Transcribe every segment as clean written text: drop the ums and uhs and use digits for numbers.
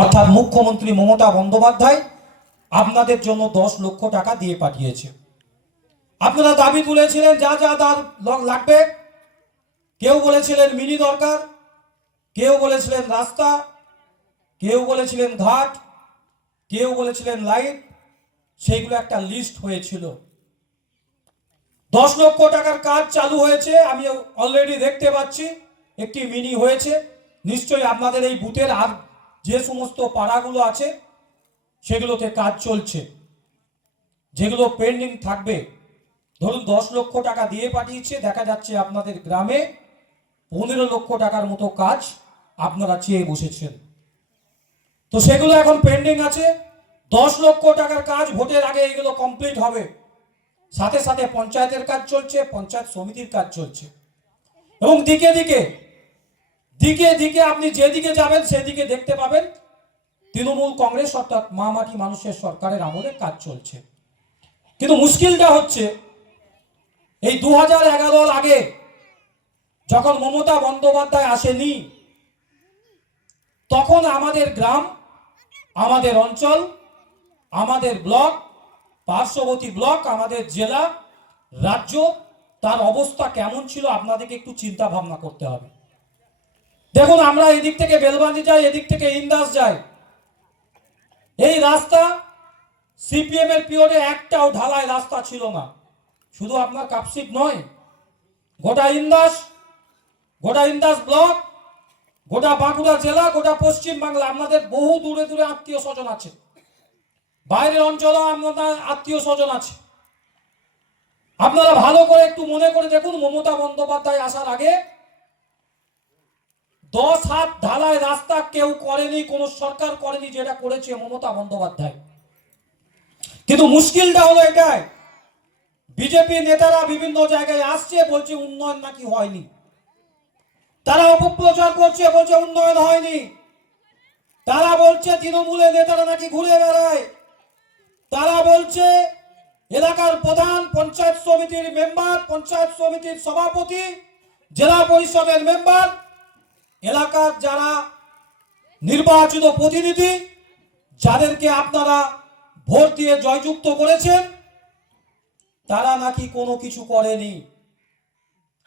অর্থাৎ মুখ্যমন্ত্রী মমতা বন্দ্যোপাধ্যায় আপনাদের জন্য 10 লক্ষ টাকা দিয়ে পাঠিয়েছে। আপনারা দাবি তুলেছিলেন যা যা লাগবে। কেউ বলেছিলেন মিনি দরকার, কেউ বলেছিলেন রাস্তা, কেউ বলেছিলেন ঘাট, কেউ বলেছিলেন লাইট। সেইগুলো একটা লিস্ট হয়েছিল। 10 লক্ষ টাকার কাজ চালু হয়েছে, আমি অলরেডি দেখতে পাচ্ছি একটি মিনি হয়েছে। নিশ্চয়ই আপনাদের এই বুথের আর যে সমস্ত পাড়াগুলো আছে সেগুলোতে কাজ চলছে। যেগুলো পেন্ডিং থাকবে, ধরুন 10 লক্ষ টাকা দিয়ে পাঠিয়েছে, দেখা যাচ্ছে আপনাদের গ্রামে 15 লক্ষ টাকার মতো কাজ আপনারা চেয়ে বসেছেন। তো সেগুলো এখন পেন্ডিং আছে। 10 লক্ষ টাকার কাজ ভোটের আগে এগুলো কমপ্লিট হবে। সাথে সাথে পঞ্চায়েতের কাজ চলছে, পঞ্চায়েত সমিতির কাজ চলছে, এবং দিকে দিকে দিকে দিকে আপনি যেদিকে যাবেন সেদিকে দেখতে পাবেন তৃণমূল কংগ্রেস অর্থাৎ মা মাটি মানুষের সরকারের আমলে কাজ চলছে। কিন্তু মুশকিলটা হচ্ছে এই 2011 আগে যখন মমতা বন্দ্যোপাধ্যায় আসেনি, তখন আমাদের গ্রাম, আমাদের অঞ্চল, আমাদের ব্লক, পার্শ্ববর্তী ব্লক, আমাদের জেলা, রাজ্য, তার অবস্থা কেমন ছিল আপনাদেরকে একটু চিন্তা ভাবনা করতে হবে। দেখুন, আমরা এদিক থেকে বেলবান্দি যাই, এদিক থেকে ইন্দাস যাই। এই রাস্তা সিপিএম এর পিরিয়ডে একটাও ঢালাই রাস্তা ছিল না। শুধু আপনার কাপসিক নয়, গোটা ইন্দাস ব্লক, গোটা বাঁকুড়া জেলা, গোটা পশ্চিম বাংলা আপনাদের বহু দূরে দূরে আত্মীয় স্বজন আছে, বাইরের অঞ্চলেও আপনাদের আত্মীয় স্বজন আছে। আপনারা ভালো করে একটু মনে করে দেখুন, মমতা বন্দ্যোপাধ্যায় আসার আগে 10 হাত ঢালাই রাস্তা কেউ করেনি, কোন সরকার করেনি, যেটা করেছে মমতা বন্দ্যোপাধ্যায়। কিন্তু মুশকিলটা হলো এটাই, বিজেপি নেতারা বিভিন্ন জায়গায় আসছে, বলছে উন্নয়ন নাকি হয়নি। তারা অপপ্রচার করছে, বলছে উন্নয়ন হয়নি। তারা বলছে তৃণমূলের নেতারা নাকি ঘুরে বেড়ায়। তারা বলছে এলাকার প্রধান, পঞ্চায়েত সমিতির মেম্বার, পঞ্চায়েত সমিতির সভাপতি, জেলা পরিষদের মেম্বার, এলাকার যারা নির্বাচিত প্রতিনিধি, যাদেরকে আপনারা ভোট দিয়ে জয়যুক্ত করেছেন, তারা নাকি কোনো কিছু করেনি।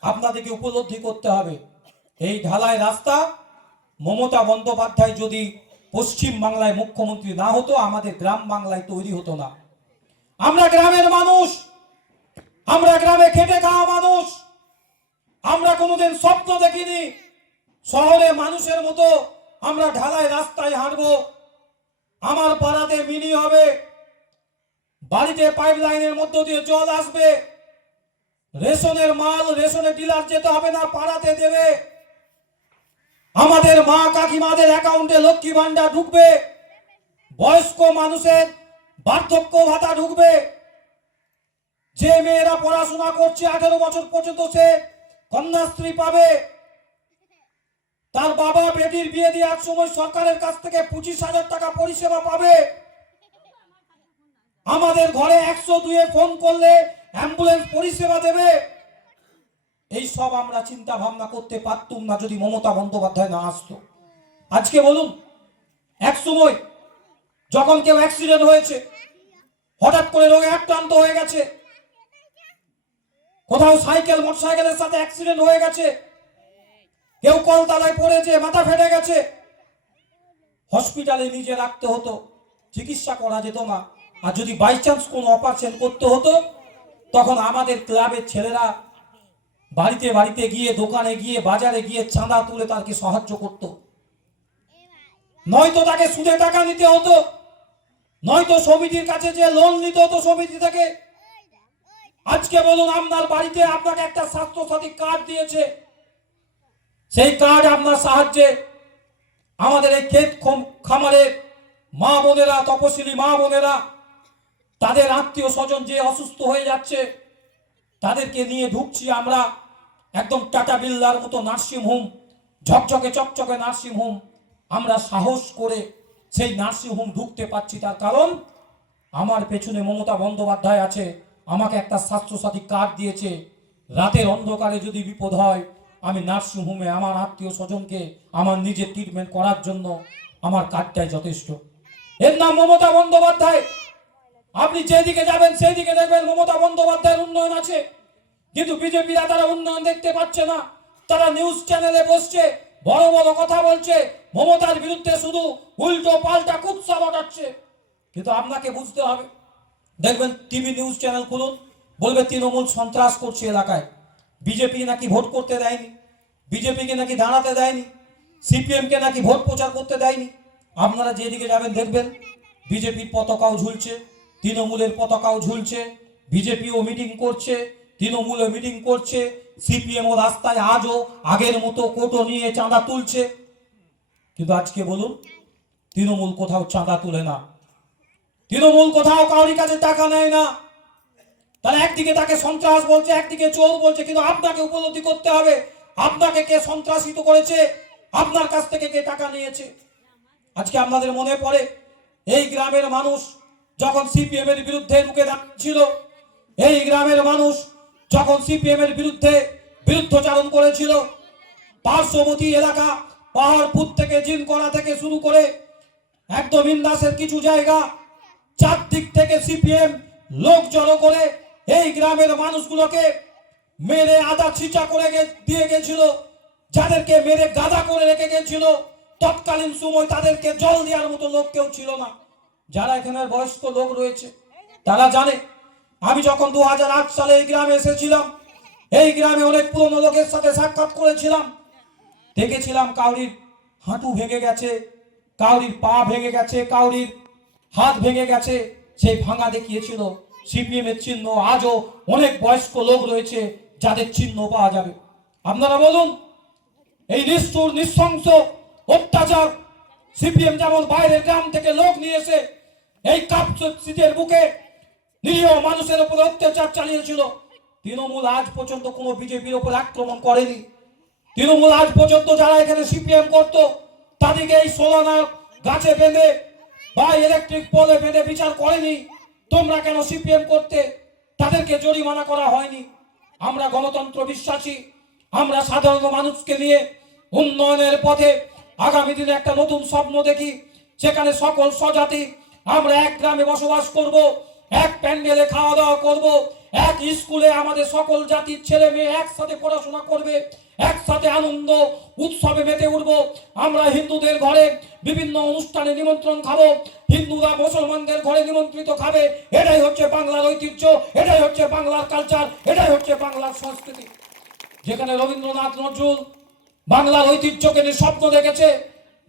আপনাদেরকে উপলব্ধি করতে হবে, এই ঢালাই রাস্তা মমতা বন্দ্যোপাধ্যায় যদি পশ্চিম বাংলায় মুখ্যমন্ত্রী না হতো, আমাদের গ্রাম বাংলায় তৈরি হতো না। আমরা গ্রামের মানুষ, আমরা গ্রামে খেটে খাওয়া মানুষ। আমরা কোনোদিন স্বপ্ন দেখিনি শহরে মানুষের মতো আমরা ঢালাই রাস্তায় হাঁটবো, আমার পাড়াতে মিনি হবে, বাড়িতে পাইপ লাইনের মধ্য দিয়ে জল আসবে, রেশনের মাল রেশনের ডিলার যেতে হবে না, পাড়াতে দেবে, আমাদের মা কাকিমাদের অ্যাকাউন্টে লক্ষ্মী ভান্ডার ঢুকবে, বয়স্ক মানুষের বার্ধক্য ভাতা ঢুকবে, যে মেয়েরা পড়াশোনা করছে 18 বছর পর্যন্ত সে কন্যাশ্রী পাবে, তার বাবা বেটির বিয়ে দেওয়ার সময় সরকারের কাছ থেকে 25,000 টাকা পরিষেবা পাবে, আমাদের ঘরে 102-এ ফোন করলে অ্যাম্বুলেন্স পরিষেবা দেবে। এই সব আমরা চিন্তা ভাবনা করতে পারতুম না যদি মমতা বন্দ্যোপাধ্যায় না আসতো। আজকে বলুন, এক সময় যখন কেউ অ্যাক্সিডেন্ট হয়েছে, হঠাৎ করে রোগে আক্রান্ত হয়ে গেছে, কোথাও সাইকেল মোটরসাইকেলের সাথে অ্যাক্সিডেন্ট হয়ে গেছে, কেউ কলতলায় পড়েছে, মাথা ফেটে গেছে, হসপিটালে নিজে রাখতে হতো, চিকিৎসা করা যেত না। আর যদি বাই চান্স কোনো অপারেশন করতে হতো, তখন আমাদের ক্লাবের ছেলেরা বাড়িতে বাড়িতে গিয়ে, দোকানে গিয়ে, বাজারে গিয়ে চাঁদা তুলে তাকে সাহায্য করত। নয়তো তাকে সুদে টাকা নিতে হতো, নয়তো সমিতির কাছে যে লোন নিতে হতো সমিতি থেকে। আজকে বলুন, আপনার বাড়িতে আপনাকে একটা স্বাস্থ্যসাথী কার্ড দিয়েছে, সেই কার্ড আপনার সাহায্যে আমাদের এই ক্ষেত খামারের মা বোনেরা, তপশিলি মা বোনেরা, তাদের আত্মীয় স্বজন যে অসুস্থ হয়ে যাচ্ছে, তাদেরকে নিয়ে ঢুকছি আমরা একদম টাটা বিল্লার মতো নার্সিংহোম, ঝকঝকে চকচকে নার্সিংহোম। আমরা সাহস করে সেই নার্সিংহোম ঢুকতে পারছি, তার কারণ আমার পেছনে মমতা বন্দ্যোপাধ্যায় আছে, আমাকে একটা স্বাস্থ্যসাথী কার্ড দিয়েছে। রাতের অন্ধকারে যদি বিপদ হয়, আমি নার্সিংহোমে আমার আত্মীয় স্বজনকে আমার নিজের ট্রিটমেন্ট করার জন্য আমার কাজটাই যথেষ্ট। এর নাম মমতা বন্দ্যোপাধ্যায়। আপনি যেদিকে যাবেন সেই দিকে দেখবেন মমতা বন্দ্যোপাধ্যায়ের উন্নয়ন আছে, কিন্তু বিজেপিরা তারা উন্নয়ন দেখতে পাচ্ছে না। তারা নিউজ চ্যানেলে বসছে, বড় বড় কথা বলছে, মমতার বিরুদ্ধে শুধু উল্টো পাল্টা কুৎসা ঘটাচ্ছে। কিন্তু আপনাকে বুঝতে হবে, দেখবেন টিভি নিউজ চ্যানেল খুলুন, বলবে তৃণমূল সন্ত্রাস করছে এলাকায়, বিজেপি নাকি ভোট করতে দেয়নি, বিজেপিকে নাকি দাঁড়াতে দেয়নি, সিপিএমকে নাকি ভোট প্রচার করতে দেয়নি। আপনারা যেদিকে যাবেন দেখবেন বিজেপির পতাকাও ঝুলছে, তৃণমূলের পতাকাও ঝুলছে, বিজেপিও মিটিং করছে, তৃণমূলও মিটিং করছে, সিপিএমও রাস্তায় আজও আগের মতো কোটো নিয়ে চাঁদা তুলছে। কিন্তু আজকে বলুন, তৃণমূল কোথাও চাঁদা তুলে না, তৃণমূল কোথাও কাউরি কাছে টাকা নেয় না। তাহলে একদিকে তাকে সন্ত্রাস বলছে, একদিকে চোর বলছে, কিন্তু আপনাকে উপলব্ধি করতে হবে আপনাকে কে সন্ত্রাসিত করেছে, আপনার কাছ থেকে কে টাকা নিয়েছে। আজকে আপনাদের মনে পড়ে এই গ্রামের মানুষ যখন সিপিএম এর বিরুদ্ধে রুখে দাঁড়িয়েছিল, এই গ্রামের মানুষ যখন সিপিএম এর বিরুদ্ধে বিরুদ্ধচারণ করেছিল, পার্শ্ববর্তী এলাকা পাহাড়পুর থেকে জিনকড়া থেকে শুরু করে একদম ইন্দাসের কিছু জায়গা, চারদিক থেকে সিপিএম লোক জড়ো করে এই গ্রামের মানুষগুলোকে মেরে আদা ছিচা করে দিয়ে গেছিল, যাদেরকে মেরে গাদা করে রেখে গেছিল। তৎকালীন সময় তাদেরকে জল দেওয়ার মতো লোক কেউ ছিল না। যারা এখানের বয়স্ক লোক রয়েছে তারা জানে, আমি যখন 2008 সালে এই গ্রামে এসেছিলাম, এই গ্রামে অনেক পুরনো লোকের সাথে সাক্ষাৎ করেছিলাম, দেখেছিলাম কাউরির হাঁটু ভেঙে গেছে, কাউরির পা ভেঙে গেছে, কাউরির হাত ভেঙে গেছে, সেই ভাঙা দেখিয়েছিল সিপিএম এর চিহ্ন। আজও অনেক বয়স্ক লোক রয়েছে যাদের চিহ্ন পাওয়া যাবে। আপনারা বলুন, এই নিষ্ঠুর নৃশংস অত্যাচার সিপিএম যেমন বাইরের গ্রাম থেকে লোক নিয়ে এসে এই কাপসিটের বুকে নিরীহ মানুষের উপর অত্যাচার চালিয়েছিল, তৃণমূল আজ পর্যন্ত কোনো বিজেপির উপর আক্রমণ করেনি। তৃণমূল আজ পর্যন্ত যারা এখানে সিপিএম করত তাদেরকে এই সোলানা গাছে বেঁধে বা ইলেকট্রিক পোলে বেঁধে বিচার করেনি। তোমরা কেন সিপিএম করতে, তাদেরকে জরিমানা করা হয়নি। আমরা গণতন্ত্র বিশ্বাসী, আমরা সাধারণ মানুষকে নিয়ে উন্নয়নের পথে আগামী দিনে একটা নতুন স্বপ্ন দেখি, সেখানে সকল স্বজাতি আমরা এক গ্রামে বসবাস করব, এক প্যান্ডেলে খাওয়া দাওয়া করব, এক স্কুলে আমাদের সকল জাতির ছেলে মেয়ে একসাথে পড়াশোনা করবে, একসাথে আনন্দ উৎসবে মেতে উঠব। আমরা হিন্দুদের ঘরে বিভিন্ন অনুষ্ঠানে নিমন্ত্রণ খাবো, হিন্দুরা মুসলমানদের ঘরে নিমন্ত্রিত খাবে। এটাই হচ্ছে বাংলার ঐতিহ্য, এটাই হচ্ছে বাংলার কালচার, এটাই হচ্ছে বাংলার সংস্কৃতি। যেখানে রবীন্দ্রনাথ নজরুল বাংলার ঐতিহ্যকে নিয়ে স্বপ্ন দেখেছে,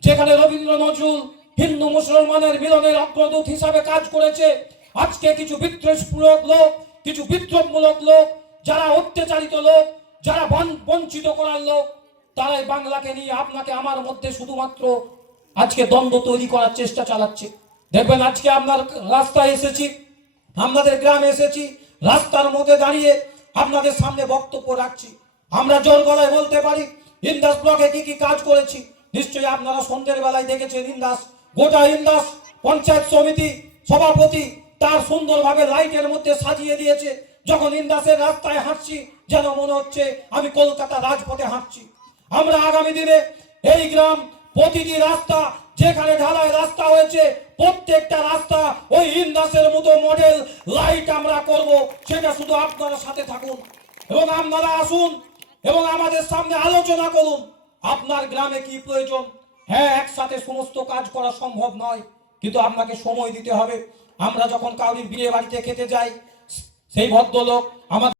যেখানে রবীন্দ্র নজরুল হিন্দু মুসলমানের মিলনের অগ্রদূত হিসাবে কাজ করেছে, আজকে কিছু বিদ্বেষমূলক লোক, কিছু বিদ্রোহমূলক লোক, যারা অত্যাচারিত লোক, যারা বঞ্চিত করার লোক, তারাই বাংলাকে নিয়ে আপনাকে আমার মধ্যে শুধুমাত্র আজকে দ্বন্দ্ব তৈরি করার চেষ্টা চালাচ্ছে। দেখবেন আজকে আপনার রাস্তায় এসেছি, আপনাদের গ্রামে এসেছি, রাস্তার মধ্যে দাঁড়িয়ে আপনাদের সামনে বক্তব্য রাখছি। আমরা জোর গলায় বলতে পারি ইন্দাস ব্লকে কি কি কাজ করেছি। নিশ্চয়ই আপনারা সন্ধ্যের বেলায় দেখেছেন ইন্দাস, গোটা ইন্দাস পঞ্চায়েত সমিতি সভাপতি তার সুন্দরভাবে লাইটের মধ্যে সাজিয়ে দিয়েছে। যখন ইন্দাসের রাস্তায় হাঁটছি যেন মনে হচ্ছে আমি কলকাতা রাজপথে হাঁটছি। আমরা আগামী দিনে এই গ্রাম প্রতিটি রাস্তা যেখানে ঢালাই রাস্তা হয়েছে প্রত্যেকটা রাস্তা ওই ইন্দাসের মতো মডেল লাইট আমরা করব। সেটা শুধু আপনারা সাথে থাকুন এবং আপনারা আসুন এবং আমাদের সামনে আলোচনা করুন আপনার গ্রামে কি প্রয়োজন। হ্যাঁ, একসাথে সমস্ত কাজ করা সম্ভব নয়, কিন্তু আপনাকে সময় দিতে হবে। আমরা যখন কাউরির বিয়ে বাড়িতে খেতে যাই, সেই ভদ্রলোক আমাদের